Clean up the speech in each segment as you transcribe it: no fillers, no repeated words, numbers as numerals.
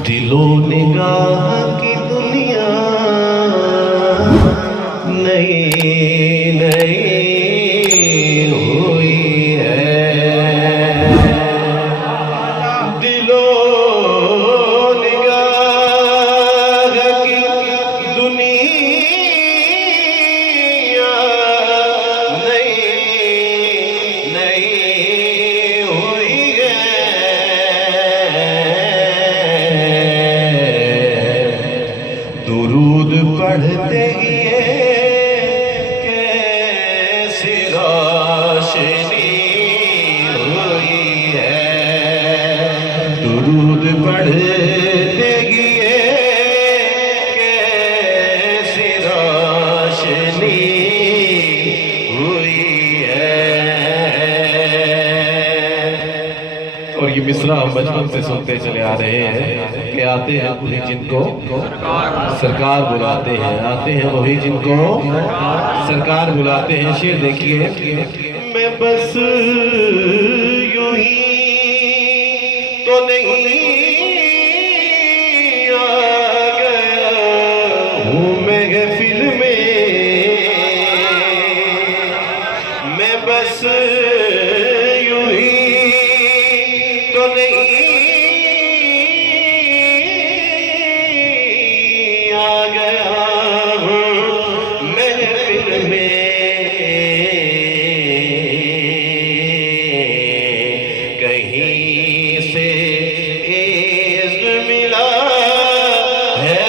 दिलो निगाह की दुनिया नई नई हुई है। दिलो निगाह की दुनिया नई नई हुई है। दुरूद पढ़ते ही कैसी रोशनी हुई है। दुरूद पढ़ते ही कैसी रोशनी हुई है। और ये मिसरा हम बचपन से सुनते चले आ रहे हैं कि आते हैं वही जिनको सरकार बुलाते हैं, आते हैं वही जिनको सरकार बुलाते हैं। शेर देखिए, मैं बस यूं ही तो नहीं आ गया हूँ महफिल में। मैं बस यूं ही तो नहीं आ गया हूँ महफिल में। कहीं से इज़्ज़ मिला है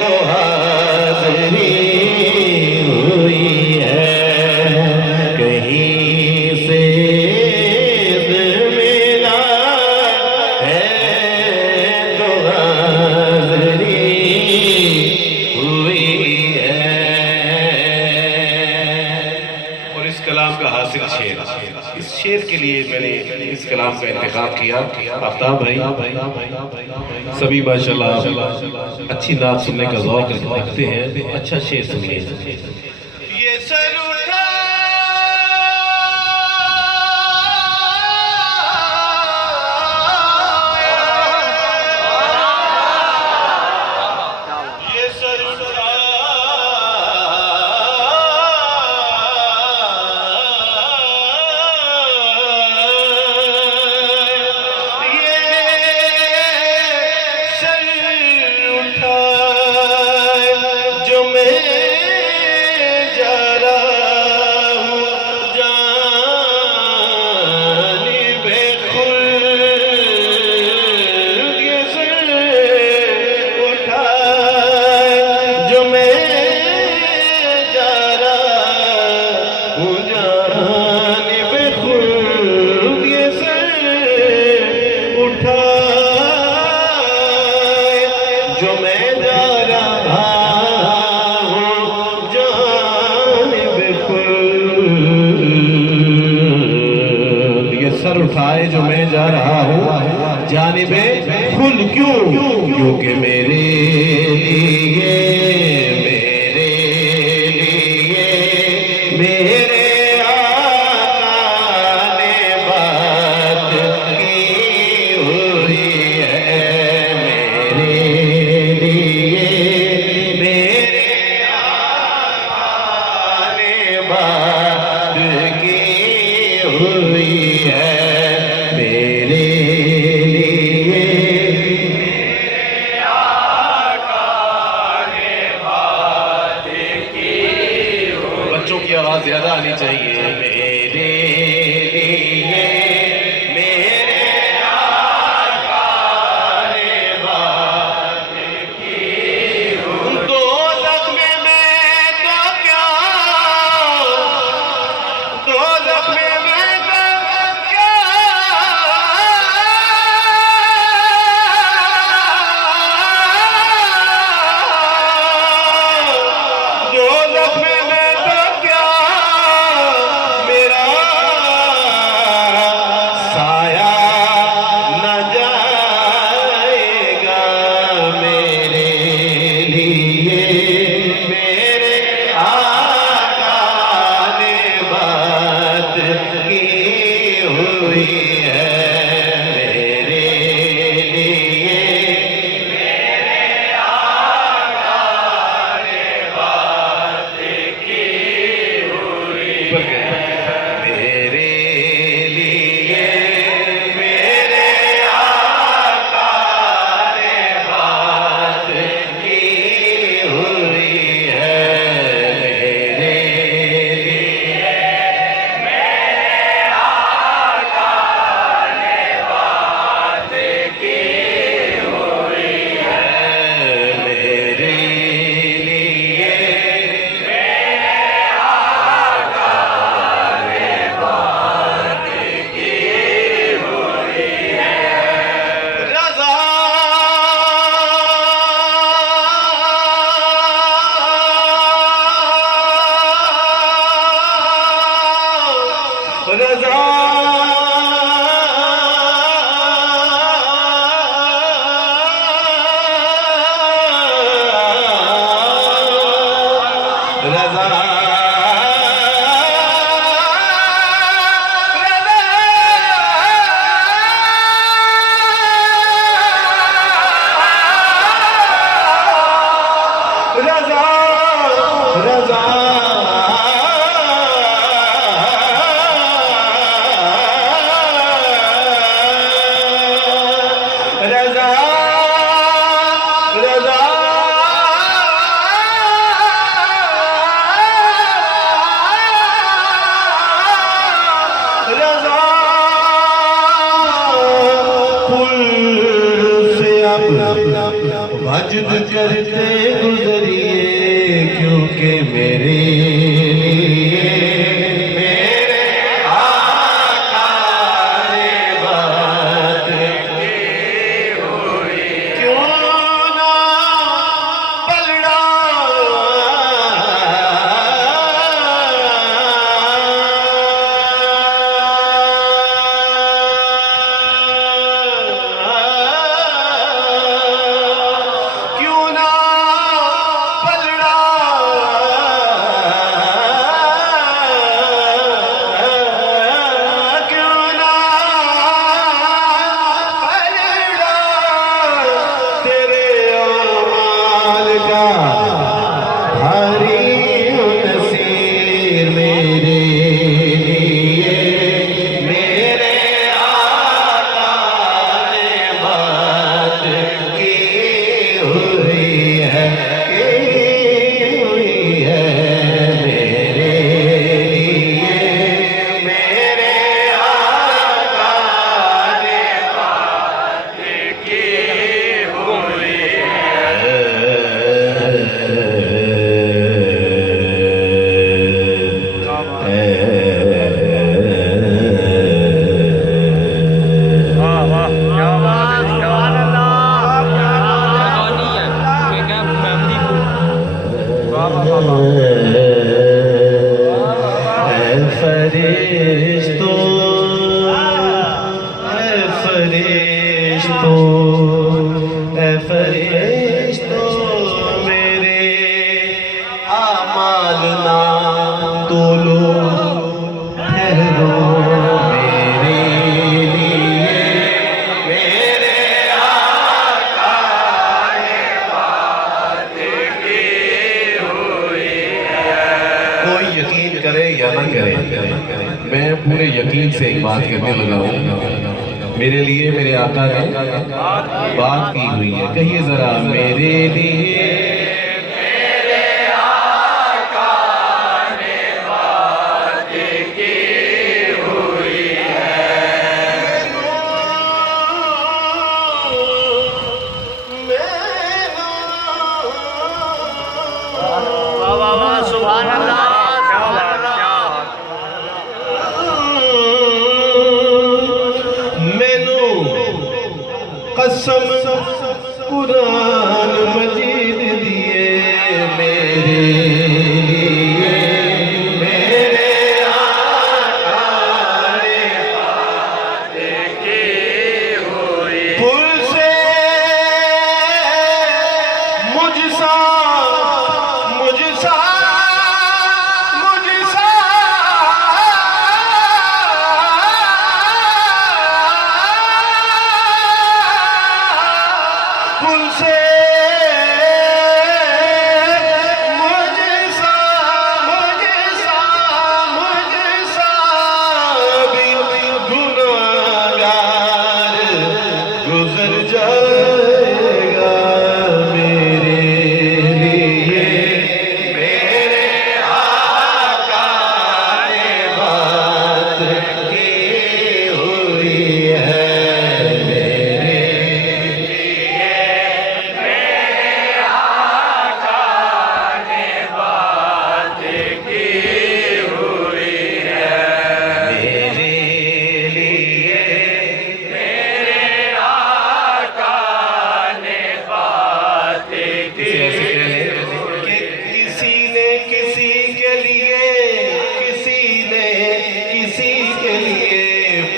तो हाज़री हुई है। कहीं से इज़्ज़ मिला है तो हाज़री हुई है। और इस कलाम का हासिल शेर, इस शेर के लिए मैंने इस कलाम का इंतखाब किया। आफ्ताब भाई सभी माशाल्लाह अच्छी नात सुनने का ज़ौक़ रखते हैं। अच्छा शेर सुनिए। ये सर उठा ये सर उठा जो मैं जा रहा हूँ जानिबे खुल्द। ये सर उठाए जो मैं जा रहा हूँ जानिबे खुल्द। ये सर उठाए जो मैं जा रहा हूँ जानिबे खुल्द। ये सर उठाए जो मैं जा रहा हूँ जानिबे खुल्द। क्यों? क्योंकि मेरे लिए मेरे आका ने बात की हुई है। मेरे लिए मेरे आका ने बात की हुई है। मेरे लिए बच्चों की आवाज ज्यादा आनी चाहिए। मेरे लिए मेरे आका ने बात की हुई। दोज़ख में मैं तो क्या, दोज़ख में मैं तो क्या, दोज़ख में मैं तो क्या, मेरा ऊपर गए। मेरे लिए मेरे आका ने बात की हुई है। मेरे लिए मेरे आका ने बात की हुई है। मेरे लिए रज़ा वजद करते गुजरिए क्योंकि मेरे लिए मेरे आका ने बात की हुई। क्यों ना पलड़ा फरिश्तों मेरे आमाल ना तोलो ठहरो। मेरे लिए मेरे आका ने बात की हुई है। कोई यकीन करे या ना करे, मैं पूरे यकीन से एक बात करने लगा हूँ। मेरे लिए मेरे आका ने बात की हुई है। कहिए जरा, मेरे लिए मेरे आका ने बात की हुई है। वाह वाह वाह, सुभान अल्लाह। कसम कुरान मजीद दिए मेरे लिए मेरे आका ने बात की हुई। फूल से मुझसा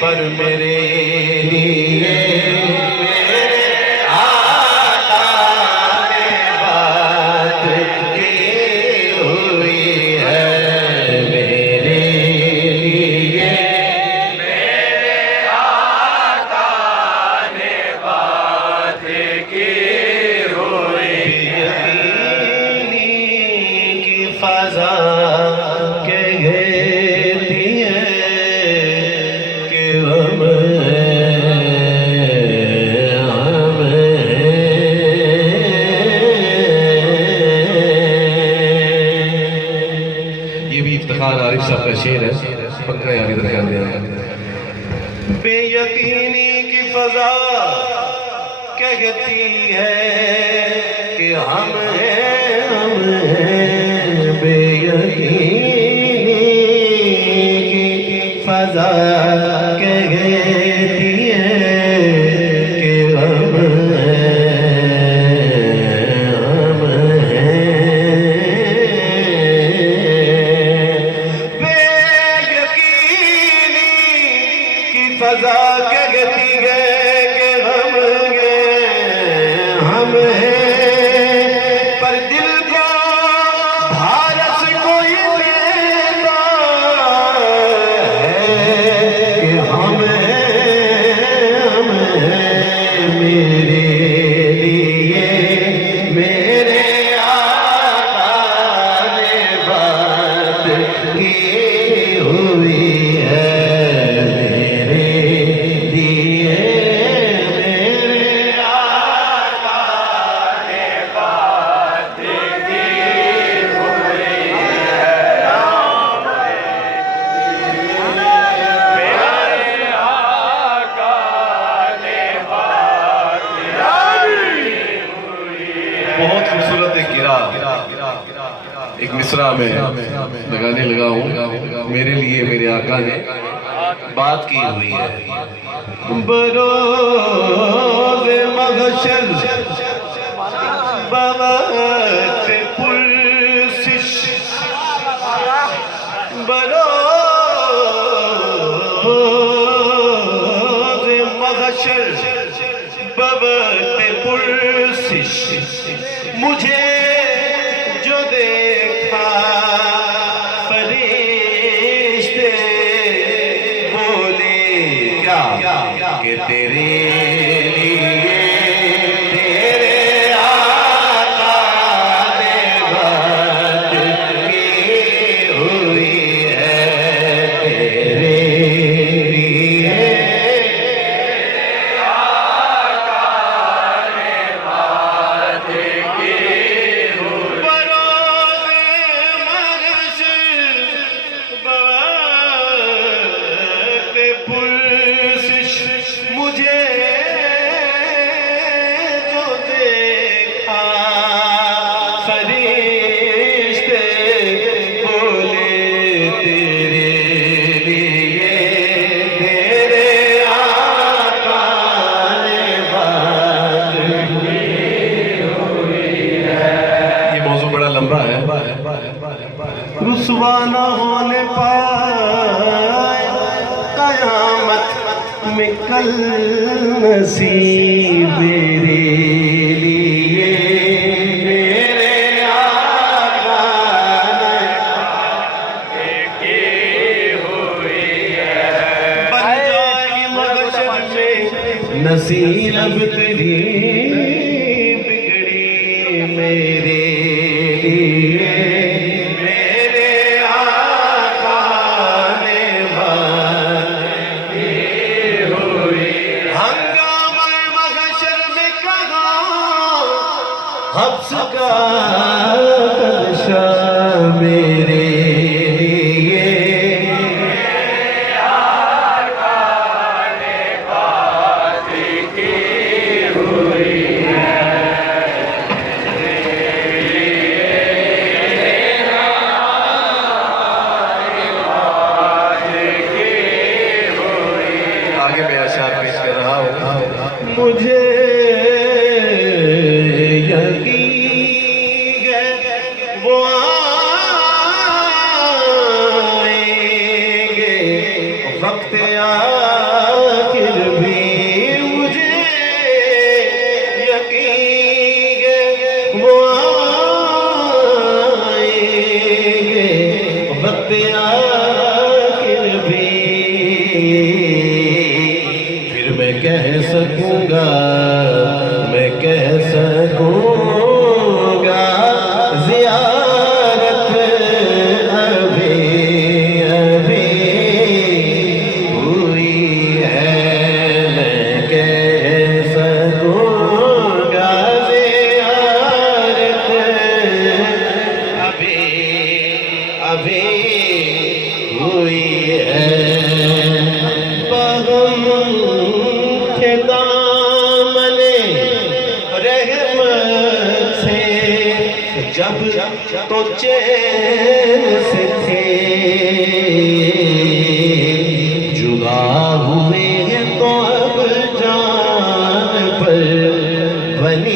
पर मेरे लिए मेरे आका ने बात की हुई है, मेरे लिए मेरे आका ने बात की हुई यकीनी की फजा कहती है कि हम ये भी इफ्तिखार आरिफ साहब का शेर है, पंखा याद रखा दिया। बेयकीनी की फजा कहती है कि हम हैं बेयकीनी की फजा कहती है कि हम बेयकीनी की फजा कहती है कि हम हैं, पर दिल को भारत कोई देता है कि हम हैं मेरे लिए मेरे आका ने बात की हुई है, मेरे लिए मेरे आका ने बात की हुई है। मेरे आका ने बात बहुत खूबसूरत एक गिरा एक मिसरा में लगाने लगा हूँ, मेरे लिए मेरे आका ने बात की हुई है। बरोज़े महशर बवक्त पुरसिश, बरोज़े महशर बवक्त पुरसिश, मुझे जो देखा फरिश्ते बोले क्या कि तेरे लिए तेरे आका ने बात की हुई है, तेरे लिए बरोज़े महशर बवक्त पुरसिश, मुझे जो देखा फरिश्ते बोले तेरे लिए तेरे आका ने बात की। ये मौजू बड़ा लंबा है। रुसवा न होने पाए कयामत में कल नसीब मेरे लिए मेरे आका ने बन जाएगी महशर में नसीब तेरी बिगड़ी मेरे लिए मेरे आका ने बात की हुई। हंगामा महशर में कहा हब्स का तलशा मेरे लिए आगे मैं अशार पेश कर रहा हूँ। मुझे यकीन है वो आएंगे, वक्त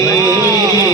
की